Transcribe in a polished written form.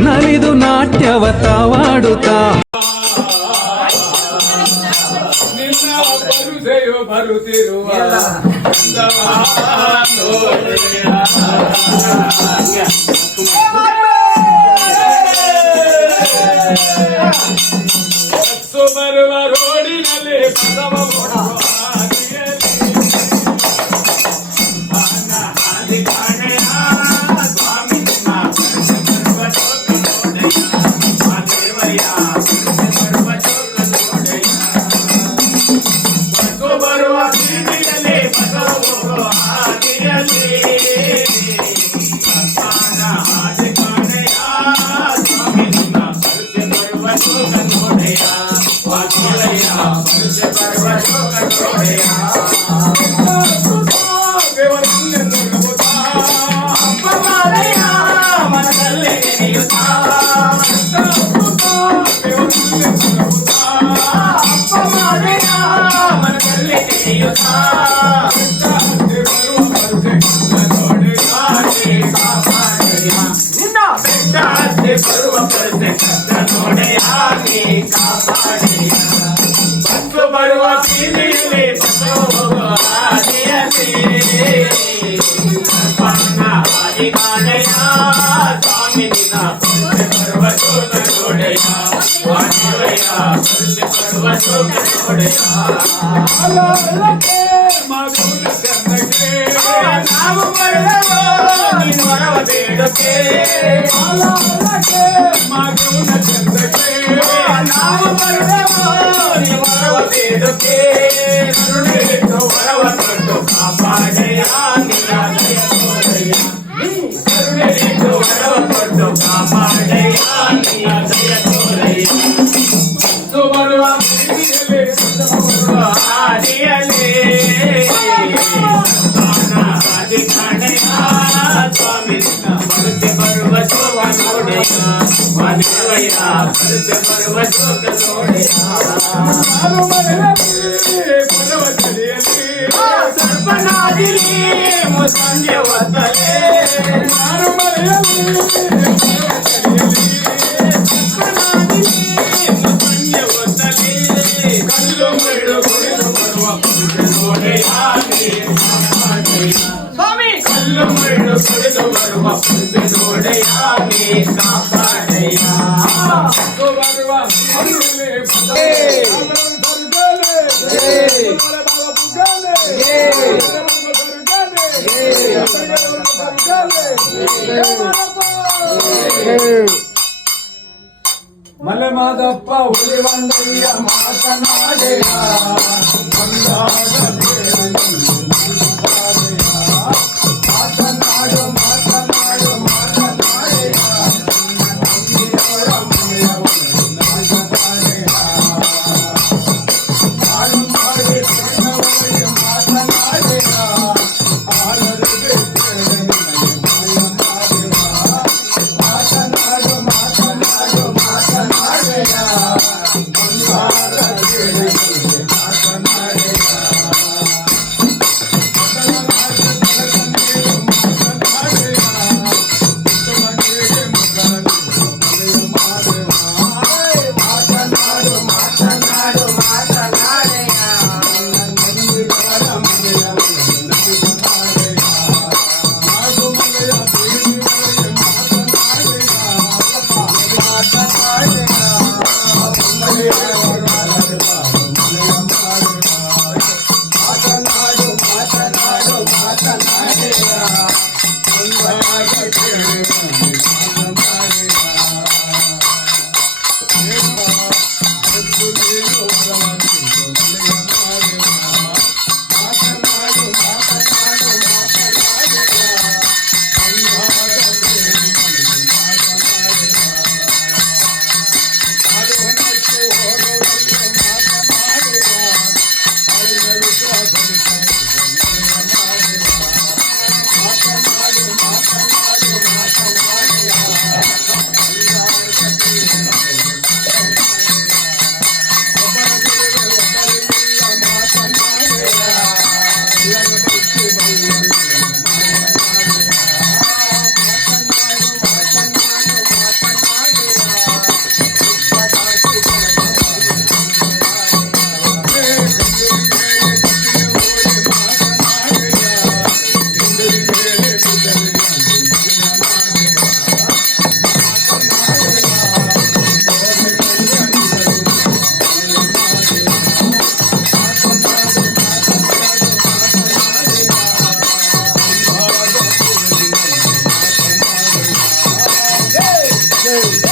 ನಲಿದು ನಾಟ್ಯವ ತಾವಾಡುತ್ತಾ ಬರುತ್ತಿರುವ ಬರುವ ರೋಡಿನಲ್ಲಿ ಪದವ ಬರುವ ಬೀದಿಯಲ್ಲಿ ಸ್ವಾಮಿ ನಿನ್ನ ಬರುವ ಶೋಕ ನೋಡೆಯ ಬರುವ ಶೋಕ ನೋಡೆಯ ನಾವು ಬರಲವೋ ನೀನು ವರವ ಬೇಡಕ್ಕೆ ಮಗುನ ಚಂದಕ್ಕೆ ನಾವು ಬರಲವೋ ನೀನು ವರವ ಬೇಡಕ್ಕೆ ಕರುಣೆಯಿಂದ ವರವ ಕೊಟ್ಟು ಕಾಪಾಡೆಯ ನಿರಾದಯ ತೋರಯ್ಯ ಕರುಣೆಯಿಂದ ವರವ ಕೊಟ್ಟು ಕಾಪಾಡೆಯ ನಿರಾದಯ ತೋರಯ್ಯ ಬರುವ ಆದಿಯಲ್ಲಿ ಸ್ವಾಮಿ ಬರುತ್ತೆ ಬರುವ ಶೋಕ ನೋಡೆಯ ಮಾದೇವಯ್ಯ ಬರುತ್ತೆ ಬರುವ ಶೋಕ ನೋಡೆಯ ಸರ್ಪನಾದಿಲಿ ಮುಸಂಜೆ ಒತ್ತಲೆ ಮುಸಂಜೆ ಒತ್ತಲೆ ಕಲ್ಲು ಮುಳ್ಳು ಕುಡಿದು ಬರುವ ನೋಡೆಯ ಕಲ್ಲು ಮುಳ್ಳು ಕುಡಿದು ಬರುವ ನೋಡೆಯ ಕಾಪಾಡೆಯ ಬರುವ ಮಲೆ ಮಾದಪ್ಪ ಉಳಿವಂದಯ್ಯ ಮಾತನಾಡೆಯ ಜೈ